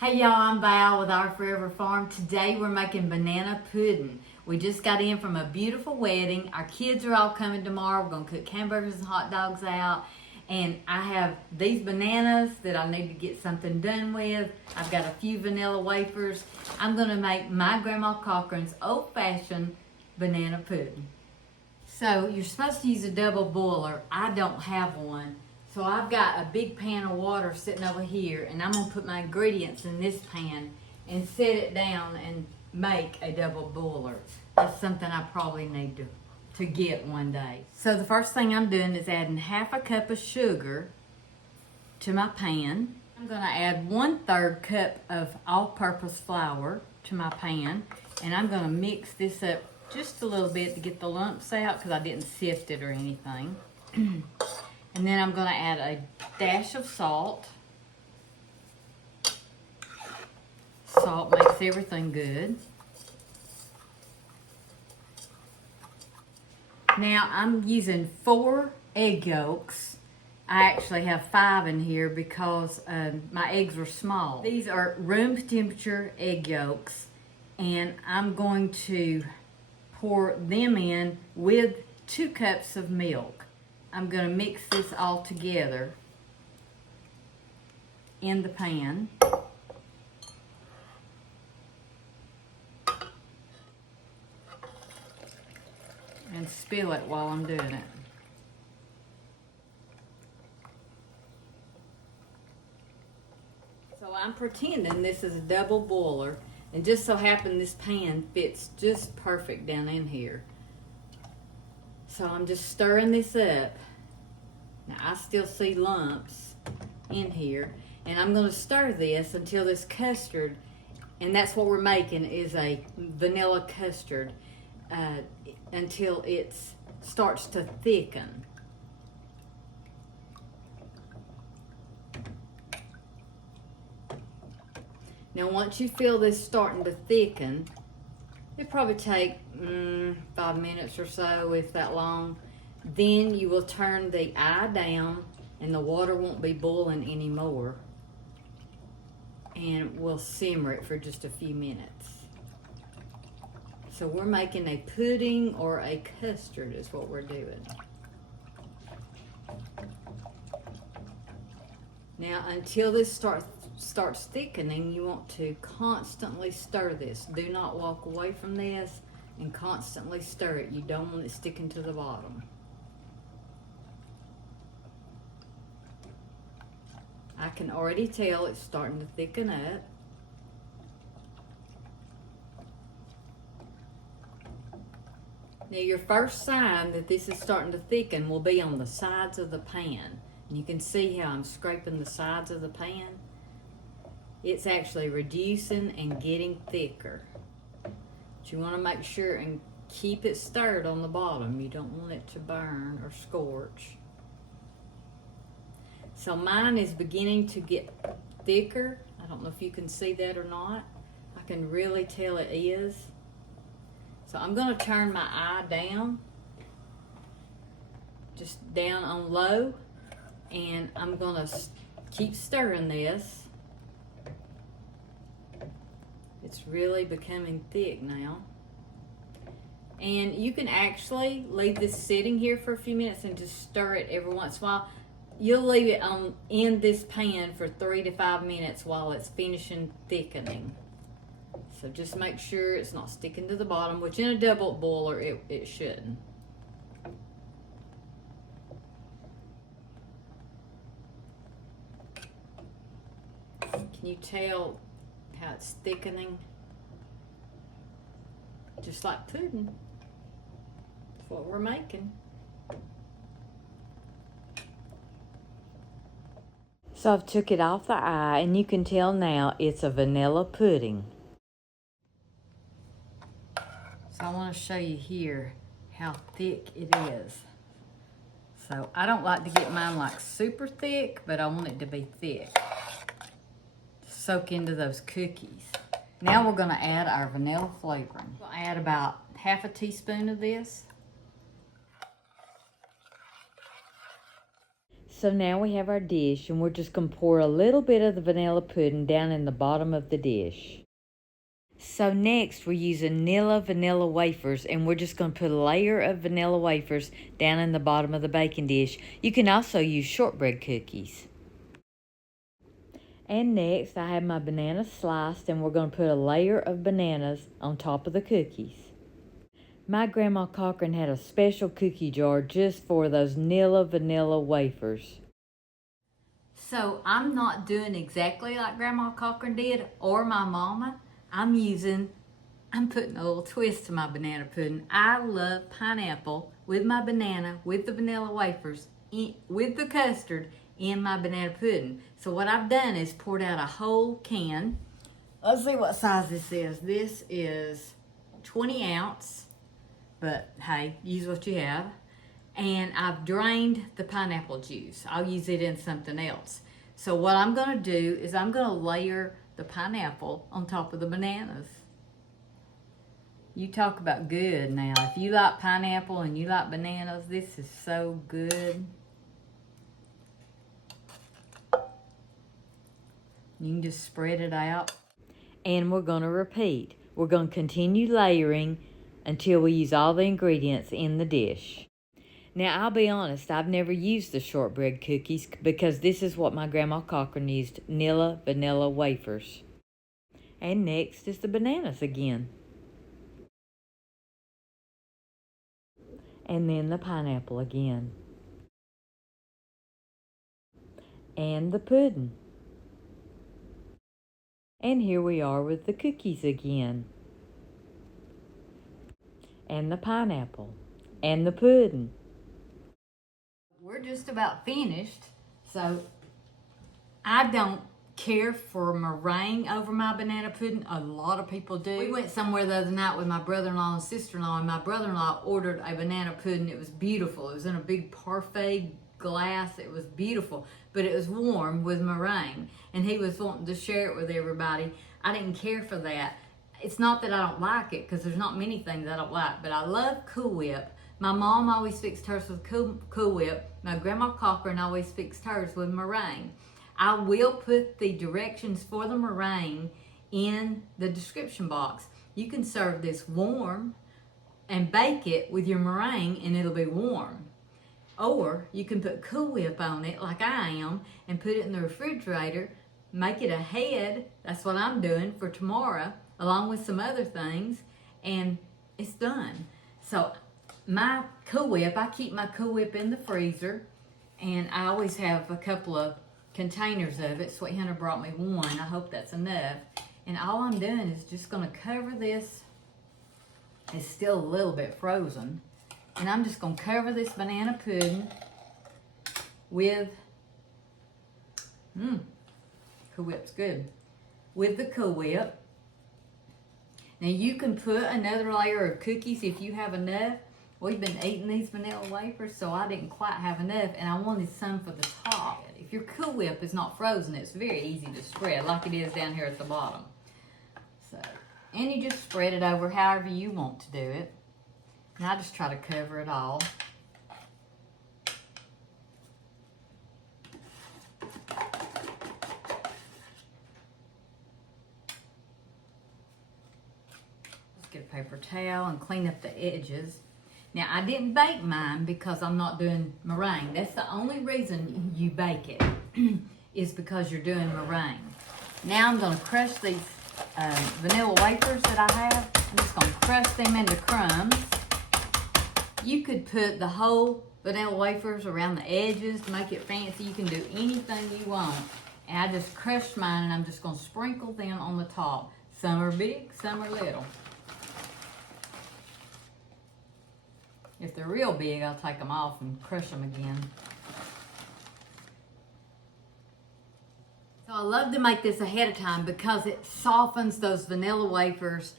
Hey y'all, I'm Val with Our Forever Farm. Today we're making banana pudding. We just got in from a beautiful wedding. Our kids are all coming tomorrow. We're going to cook hamburgers and hot dogs out. And I have these bananas that I need to get something done with. I've got a few vanilla wafers. I'm going to make my Grandma Cochran's old-fashioned banana pudding. So you're supposed to use a double boiler. I don't have one. So I've got a big pan of water sitting over here, and I'm gonna put my ingredients in this pan and set it down and make a double boiler. That's something I probably need to get one day. So the first thing I'm doing is adding half a cup of sugar to my pan. I'm gonna add 1/3 cup of all-purpose flour to my pan, and I'm gonna mix this up just a little bit to get the lumps out because I didn't sift it or anything. And then I'm going to add a dash of salt. Salt makes everything good. Now I'm using 4 egg yolks. I actually have 5 in here because my eggs are small. These are room temperature egg yolks, and I'm going to pour them in with 2 cups of milk. I'm going to mix this all together in the pan. And spill it while I'm doing it. So I'm pretending this is a double boiler, and just so happens this pan fits just perfect down in here. So I'm just stirring this up. Now I still see lumps in here, and I'm going to stir this until this custard, and that's what we're making, is a vanilla custard, until it starts to thicken. Now once you feel this starting to thicken, it'll probably take 5 minutes or so, if that long. Then you will turn the eye down and the water won't be boiling anymore. And we'll simmer it for just a few minutes. So we're making a pudding or a custard is what we're doing. Now until this starts thickening, you want to constantly stir this. Do not walk away from this, and constantly stir it. You don't want it sticking to the bottom. I can already tell it's starting to thicken up. Now your first sign that this is starting to thicken will be on the sides of the pan. And you can see how I'm scraping the sides of the pan. It's actually reducing and getting thicker. But you want to make sure and keep it stirred on the bottom. You don't want it to burn or scorch. So mine is beginning to get thicker. I don't know if you can see that or not. I can really tell it is. So I'm going to turn my eye down, just down on low, and I'm going to keep stirring this. It's really becoming thick now. And you can actually leave this sitting here for a few minutes and just stir it every once in a while. You'll leave it in this pan for 3 to 5 minutes while it's finishing thickening. So just make sure it's not sticking to the bottom, which in a double boiler it shouldn't. Can you tell how it's thickening? Just like pudding. That's what we're making. So I've took it off the eye, and you can tell now it's a vanilla pudding. So I want to show you here how thick it is. So I don't like to get mine like super thick, but I want it to be thick. Soak into those cookies. Now we're going to add our vanilla flavoring. We'll add about half a teaspoon of this. So now we have our dish, and we're just going to pour a little bit of the vanilla pudding down in the bottom of the dish. So next we're using vanilla wafers, and we're just going to put a layer of vanilla wafers down in the bottom of the baking dish. You can also use shortbread cookies. And next I have my bananas sliced, and we're going to put a layer of bananas on top of the cookies. My Grandma Cochran had a special cookie jar just for those vanilla wafers. So I'm not doing exactly like Grandma Cochran did or my mama. I'm putting a little twist to my banana pudding. I love pineapple with my banana, with the vanilla wafers, with the custard in my banana pudding. So what I've done is poured out a whole can. Let's see what size this is. This is 20 ounce. But hey, use what you have. And I've drained the pineapple juice. I'll use it in something else. So what I'm gonna do is I'm gonna layer the pineapple on top of the bananas. You talk about good now. If you like pineapple and you like bananas, this is so good. You can just spread it out. And we're gonna repeat. We're gonna continue layering until we use all the ingredients in the dish. Now, I'll be honest, I've never used the shortbread cookies because this is what my Grandma Cochran used, vanilla wafers. And next is the bananas again. And then the pineapple again. And the pudding. And here we are with the cookies again. And the pineapple. And the pudding. We're just about finished, so I don't care for meringue over my banana pudding. A lot of people do. We went somewhere the other night with my brother-in-law and sister-in-law, and my brother-in-law ordered a banana pudding. It was beautiful. It was in a big parfait glass. It was beautiful, but it was warm with meringue, and he was wanting to share it with everybody. I didn't care for that. It's not that I don't like it, because there's not many things I don't like, but I love Cool Whip. My mom always fixed hers with Cool Whip. My Grandma Cochran always fixed hers with meringue. I will put the directions for the meringue in the description box. You can serve this warm and bake it with your meringue, and it'll be warm. Or you can put Cool Whip on it like I am and put it in the refrigerator, make it a head. That's what I'm doing for tomorrow, along with some other things, and it's done. So my Cool Whip, I keep my Cool Whip in the freezer, and I always have a couple of containers of it. Sweet Hunter brought me one. I hope that's enough. And all I'm doing is just going to cover this. It's still a little bit frozen. And I'm just going to cover this banana pudding with, Cool Whip's good, with the Cool Whip. Now you can put another layer of cookies if you have enough. We've been eating these vanilla wafers, so I didn't quite have enough, and I wanted some for the top. If your Cool Whip is not frozen, it's very easy to spread, like it is down here at the bottom. So, and you just spread it over however you want to do it. And I just try to cover it all. Just get a paper towel and clean up the edges. Now, I didn't bake mine because I'm not doing meringue. That's the only reason you bake it, is because you're doing meringue. Now I'm going to crush these vanilla wafers that I have. I'm just going to crush them into crumbs. You could put the whole vanilla wafers around the edges to make it fancy. You can do anything you want. And I just crushed mine, and I'm just going to sprinkle them on the top. Some are big, some are little. If they're real big, I'll take them off and crush them again. So I love to make this ahead of time because it softens those vanilla wafers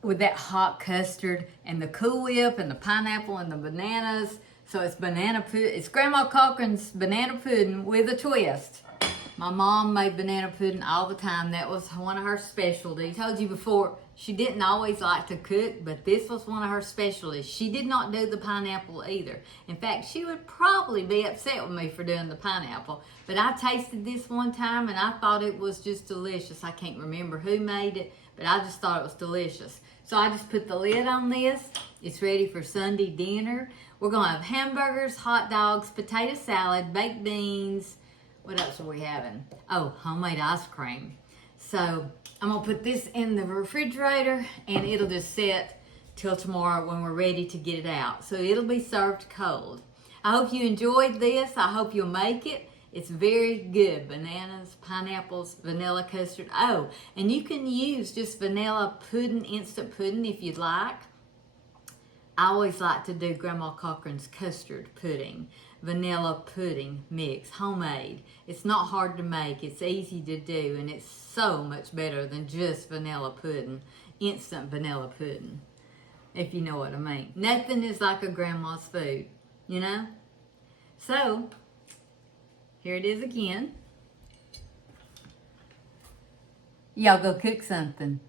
with that hot custard and the Cool Whip and the pineapple and the bananas. So it's Grandma Cochran's banana pudding with a twist. My mom made banana pudding all the time. That was one of her specialties. I told you before, she didn't always like to cook, but this was one of her specialties. She did not do the pineapple either. In fact, she would probably be upset with me for doing the pineapple. But I tasted this one time and I thought it was just delicious. I can't remember who made it, but I just thought it was delicious. So I just put the lid on this. It's ready for Sunday dinner. We're going to have hamburgers, hot dogs, potato salad, baked beans. What else are we having? Oh, homemade ice cream. So I'm going to put this in the refrigerator and it'll just set till tomorrow when we're ready to get it out. So it'll be served cold. I hope you enjoyed this. I hope you'll make it. It's very good. Bananas, pineapples, vanilla custard. Oh, and you can use just vanilla pudding, instant pudding if you'd like. I always like to do Grandma Cochran's custard pudding, vanilla pudding mix, homemade. It's not hard to make. It's easy to do, and it's so much better than just vanilla pudding, instant vanilla pudding, if you know what I mean. Nothing is like a grandma's food, you know? So, here it is again. Y'all go cook something.